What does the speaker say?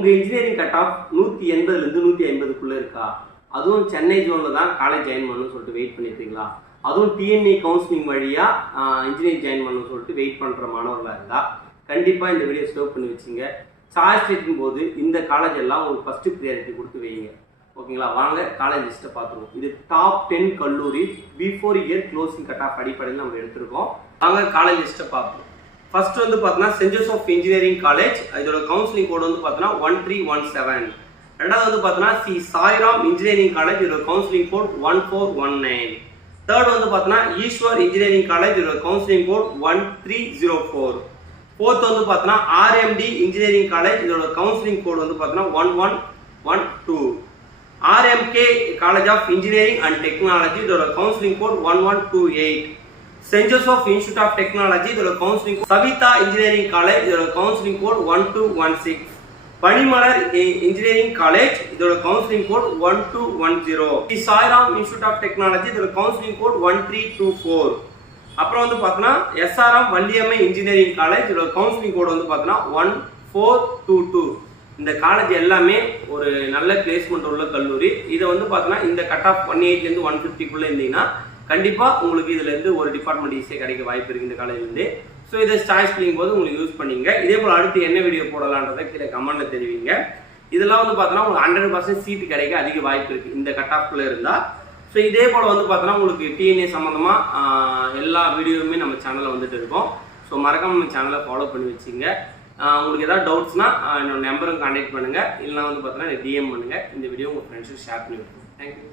உங்கள் engineering cut off 180லேருந்து 150க்குள்ளே இருக்கா? அதுவும் சென்னை ஜோனில் தான் காலேஜ் ஜாயின் பண்ணணும்னு சொல்லிட்டு வெயிட் பண்ணியிருக்கீங்களா? அதுவும் டிஎன்இ கவுன்சிலிங் வழியாக இன்ஜினியரிங் ஜாயின் பண்ணணும்னு சொல்லிட்டு வெயிட் பண்ணுற மாணவர்களாக இருந்தால் கண்டிப்பாக இந்த வீடியோ ஸ்டோப் பண்ணி வச்சுங்க. சாய்ஸ் லிஸ்ட்டும் போது இந்த காலேஜ் எல்லாம் உங்களுக்கு ஃபஸ்ட்டு ப்ரியாரிட்டி கொடுத்து வைங்க. ஓகேங்களா? வாங்க காலேஜ் லிஸ்ட்டை பார்த்துருவோம். இது டாப் 10 கல்லூரி before year closing cut off அடிப்படையில் நம்ம எடுத்திருக்கோம். வாங்க காலேஜ் லிஸ்ட்டை பார்ப்போம். ஃபர்ஸ்ட் வந்து பார்த்தீங்கன்னா சென்ட் ஜோசப் இன்ஜினியரிங் காலேஜ், இதோட கவுன்சிலிங் கோடு வந்து பார்த்தீங்கன்னா 1317. ரெண்டாவது வந்து பார்த்தீங்கன்னா சி சாய்ராம் இன்ஜினியரிங் காலேஜ், இதோட கவுன்சிலிங் கோட் 1419. தேர்ட் வந்து பார்த்தீங்கன்னா ஈஸ்வர் இன்ஜினியரிங் காலேஜ், இதோட கவுன்சிலிங் கோட் 1304. ஃபோர்த் வந்து பார்த்தீங்கன்னா ஆர்எம்டி இன்ஜினியரிங் காலேஜ், இதோட கவுன்சிலிங் கோட் வந்து பார்த்தீங்கன்னா 1112. RMK college of engineering and technology, இதோட counselling code 1128. Saint Joseph institute of technology, இதோட கவுன்சிலிங் சவிதா இன்ஜினியரிங் காலேஜ், இதோட counselling code 1216. Panimalar engineering college, இதோட counselling code 1210. Sairam institute of technology, இதோட கவுன்சிலிங் கோட் 1324. அப்புறம் வந்து பார்த்தோன்னா எஸ்ஆர்எம் வள்ளியம்மை இன்ஜினியரிங் காலேஜ், இதோட கவுன்சிலிங் கோட் வந்து பார்த்தோன்னா 1422. இந்த காலேஜ் எல்லாமே ஒரு நல்ல பிளேஸ்மெண்ட் உள்ள கல்லூரி. இதை வந்து பார்த்தோன்னா இந்த கட் ஆஃப் 18லேருந்து 150க்குள்ளே இருந்தீங்கன்னா கண்டிப்பாக உங்களுக்கு இதுலேருந்து ஒரு டிபார்ட்மெண்ட் ஈஸியாக கிடைக்க வாய்ப்பு இருக்குது இந்த காலேஜ்லேருந்து. ஸோ இதை சாய்ஸ் பண்ணும் போது உங்களுக்கு யூஸ் பண்ணிங்க. இதே போல் அடுத்து என்ன வீடியோ போடலான்றதை கீழே கமெண்ட்டில் தெரிவிங்க. இதெல்லாம் வந்து பார்த்தோன்னா உங்களுக்கு 100% சீட்டு கிடைக்க அதிக வாய்ப்பு இருக்குது இந்த கட் ஆஃப்குள்ளே இருந்தால். ஸோ இதே போல் வந்து பார்த்தோன்னா உங்களுக்கு டிஎன்ஏ சம்மந்தமாக எல்லா வீடியோவுமே நம்ம சேனலில் வந்துட்டு இருக்கோம். ஸோ மறக்காம நம்ம சேனலை ஃபாலோ பண்ணி வச்சுங்க. உங்களுக்கு ஏதாவது டவுட்ஸ்னால் என்னோட நம்பரும் கான்டாக்ட் பண்ணுங்கள், இல்லைனா வந்து பார்த்தோன்னா டிஎம் பண்ணுங்கள். இந்த வீடியோ உங்கள் ஃப்ரெண்ட்ஸுக்கு ஷேர் பண்ணி விட்டுருங்க. தேங்க்யூ.